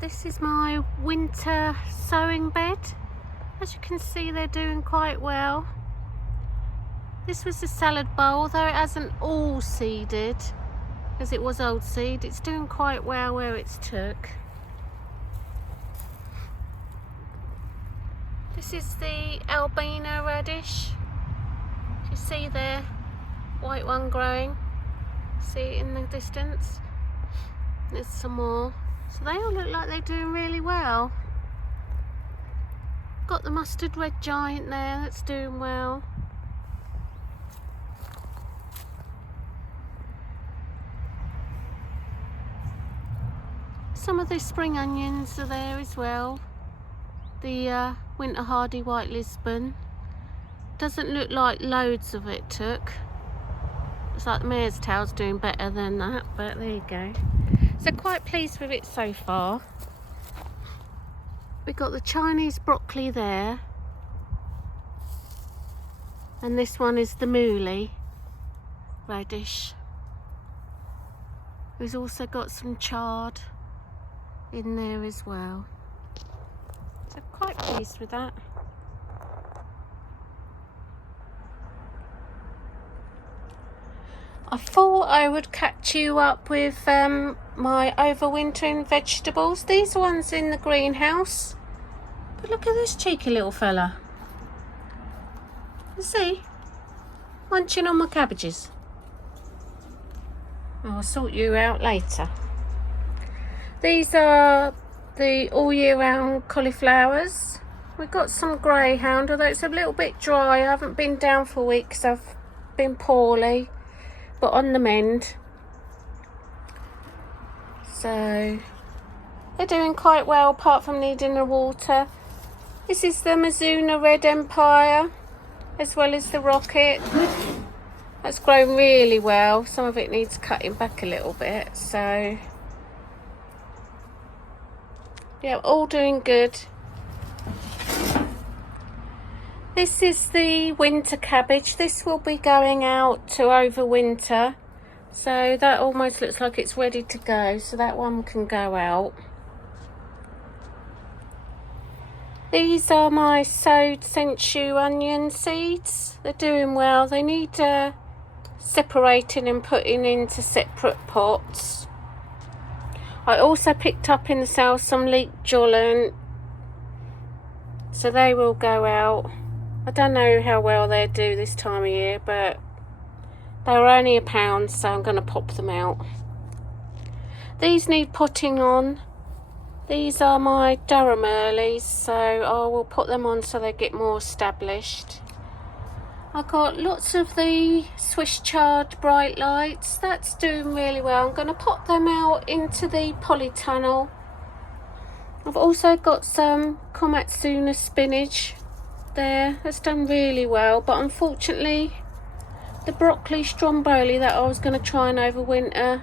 This is my winter sowing bed. As you can see, they're doing quite well. This was the salad bowl, though it hasn't all seeded as it was old seed. It's doing quite well where it's took. This is the albino radish. You see there, white one growing. See it in the distance. There's some more. So they all look like they're doing really well. Got the mustard red giant there that's doing well. Some of the spring onions are there as well. The winter hardy white Lisbon. Doesn't look like loads of it took. It's like the mare's tail's doing better than that, but there you go. So quite pleased with it so far. We've got the Chinese broccoli there. And this one is the mooly radish. We've also got some chard in there as well. So quite pleased with that. I thought I would catch you up with my overwintering vegetables. These are ones in the greenhouse. But look at this cheeky little fella. You see? Munching on my cabbages. I'll sort you out later. These are the all year round cauliflowers. We've got some greyhound, although it's a little bit dry. I haven't been down for a week because I've been poorly. But on the mend. So they're doing quite well apart from needing the water. This is the Mizuna Red Empire as well as the Rocket. That's grown really well. Some of it needs cutting back a little bit. So yeah, all doing good. This is the winter cabbage. This will be going out to overwinter. So that almost looks like it's ready to go. So that one can go out. These are my sowed sensu onion seeds. They're doing well. They need separating and putting into separate pots. I also picked up in the sale some leek jollen. So they will go out. I don't know how well they do this time of year, but they were only £1, so I'm going to pop them out. These need potting on. These are my Durham earlies, so I will put them on so they get more established. I've got lots of the Swiss chard bright lights. That's doing really well. I'm going to pop them out into the polytunnel. I've also got some Komatsuna spinach there. That's done really well, but unfortunately the broccoli stromboli that I was going to try and overwinter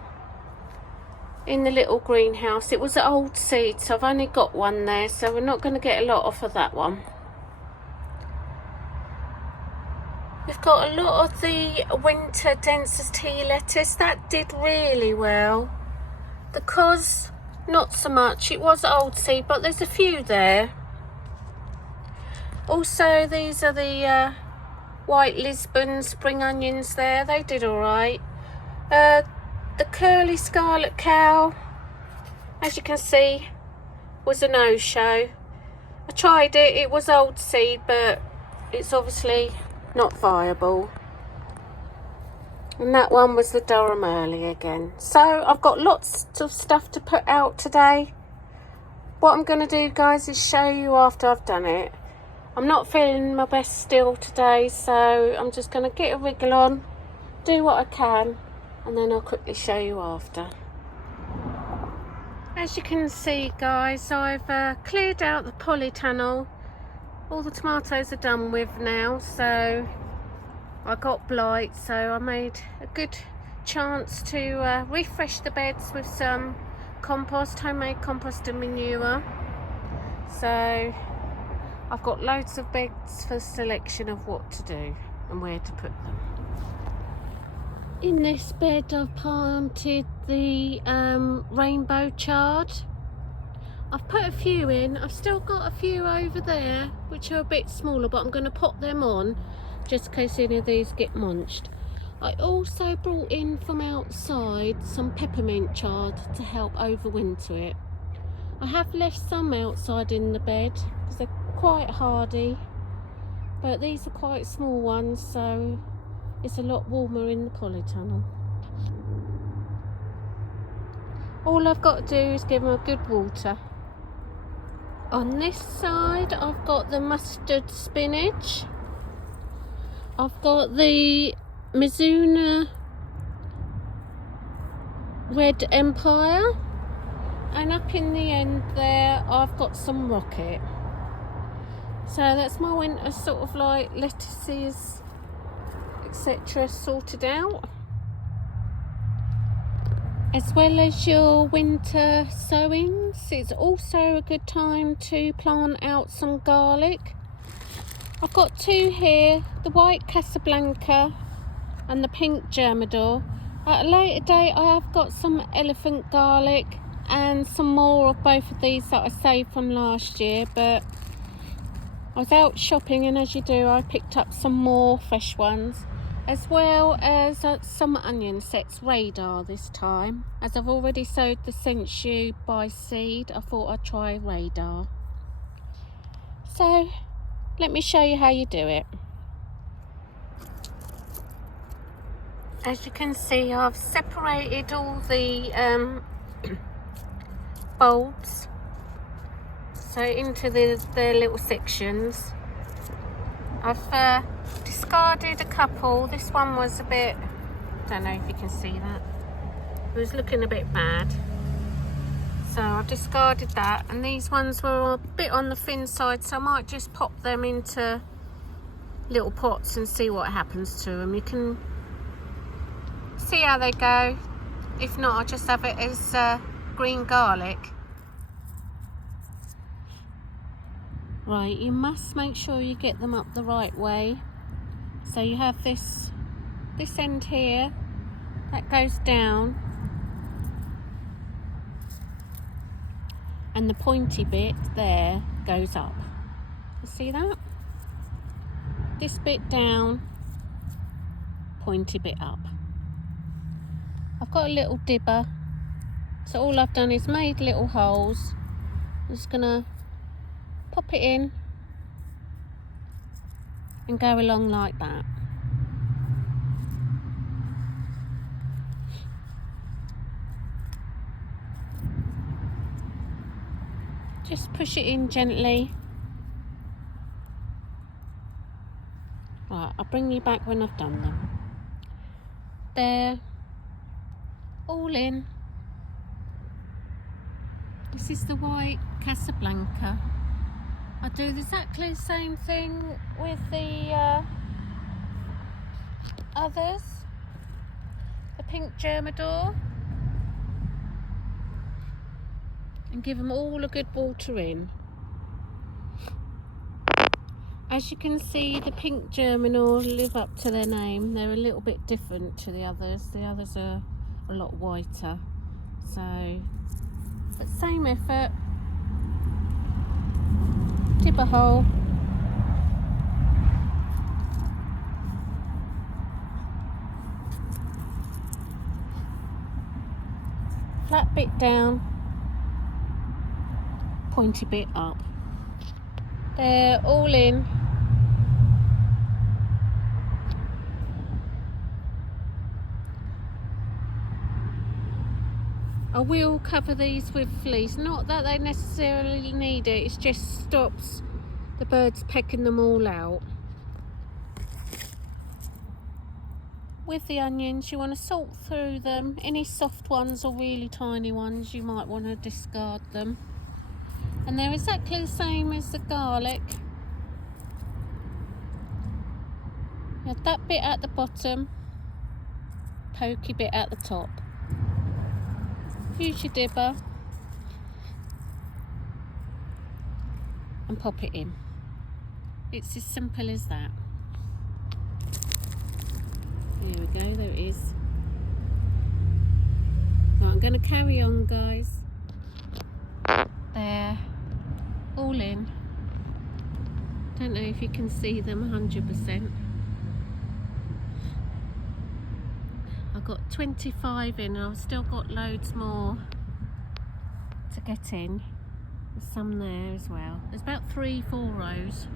in the little greenhouse, it was an old seed, so I've only got one there, so we're not going to get a lot off of that one. We've got a lot of the winter density lettuce that did really well. The cos, not so much. It was old seed, but there's a few there. Also, these are the white Lisbon spring onions there. They did all right. The curly scarlet cow, as you can see, was a no-show. I tried it. It was old seed, but it's obviously not viable. And that one was the Durham early again. So I've got lots of stuff to put out today. What I'm going to do, guys, is show you after I've done it. I'm not feeling my best still today, so I'm just going to get a wriggle on, do what I can, and then I'll quickly show you after. As you can see, guys, I've cleared out the polytunnel. All the tomatoes are done with now, so I got blight, so I made a good chance to refresh the beds with some compost, homemade compost and manure. So I've got loads of beds for selection of what to do and where to put them. In this bed I've planted the rainbow chard. I've put a few in. I've still got a few over there which are a bit smaller, but I'm going to pop them on just in case any of these get munched. I also brought in from outside some peppermint chard to help overwinter it. I have left some outside in the bed because they're quite hardy, but these are quite small ones, so it's a lot warmer in the polytunnel. All I've got to do is give them a good water. On this side I've got the mustard spinach, I've got the Mizuna Red Empire, and up in the end there I've got some rocket. So that's my winter sort of like lettuces etc. sorted out, as well as your winter sowings. It's also a good time to plant out some garlic. I've got two here, the white Casablanca and the pink Germador. At a later date I have got some elephant garlic and some more of both of these that I saved from last year, but I was out shopping, and as you do, I picked up some more fresh ones, as well as some onion sets, radar this time. As I've already sowed the sensu by seed, I thought I'd try radar. So let me show you how you do it. As you can see, I've separated all the bulbs so into their little sections. I've discarded a couple. This one was a bit, don't know if you can see that, it was looking a bit bad, so I've discarded that, and these ones were a bit on the thin side, so I might just pop them into little pots and see what happens to them. You can see how they go. If not, I'll just have it as green garlic. Right, you must make sure you get them up the right way. So you have this end here that goes down, and the pointy bit there goes up. You see that? This bit down, pointy bit up. I've got a little dibber, so all I've done is made little holes. I'm just gonna pop it in and go along like that. Just push it in gently. Right, I'll bring you back when I've done them. They're all in. This is the white Casablanca. I do exactly the same thing with the others. The pink Germador. And give them all a good water in. As you can see, the pink Germinal live up to their name. They're a little bit different to the others. The others are a lot whiter. So, but same effort. Dip a hole. Flat bit down. Pointy bit up. They're all in. I will cover these with fleece, not that they necessarily need it, it just stops the birds pecking them all out. With the onions, you want to salt through them. Any soft ones or really tiny ones, you might want to discard them. And they're exactly the same as the garlic. You have that bit at the bottom, pokey bit at the top. Use your dibber and pop it in. It's as simple as that. There we go, there it is. Right, I'm going to carry on, guys. There. if you can see them 100%. I've got 25 in, and I've still got loads more to get in. There's some there as well. There's about 3-4 rows.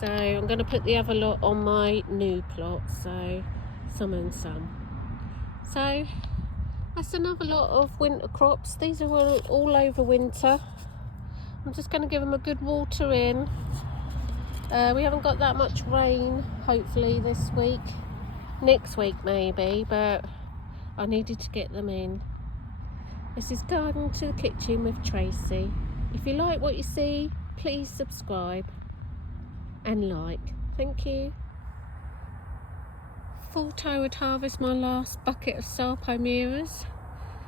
So I'm going to put the other lot on my new plot, so some and some. So that's another lot of winter crops. These are all over winter. I'm just going to give them a good water in. We haven't got that much rain, hopefully, this week. Next week maybe, but I needed to get them in. This is Garden to the Kitchen with Tracy. If you like what you see, please subscribe and like. Thank you. Thought I would harvest my last bucket of Sarpo miras.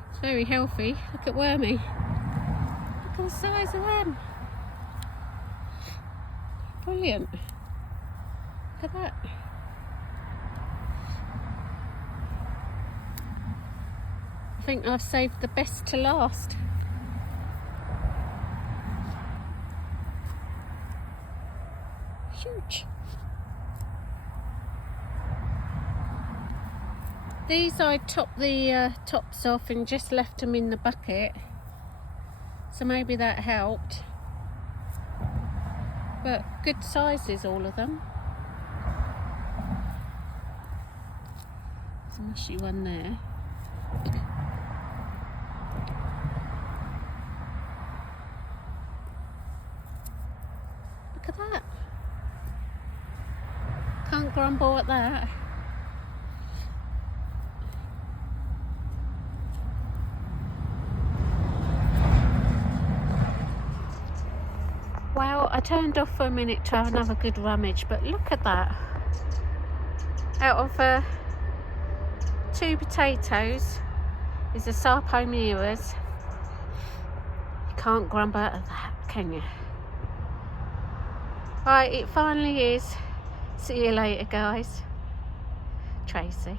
It's very healthy. Look at Wormy. Look at the size of them. Brilliant. Look at that. I think I've saved the best to last. Huge. These I topped the tops off and just left them in the bucket, so maybe that helped. But good sizes, all of them. There's a mushy one there. Look at that. Can't grumble at that. Well, I turned off for a minute to have another good rummage, but look at that. Out of 2 potatoes is the Sarpo miras. You can't grumble at that, can you? Right, it finally is. See you later, guys. Tracy.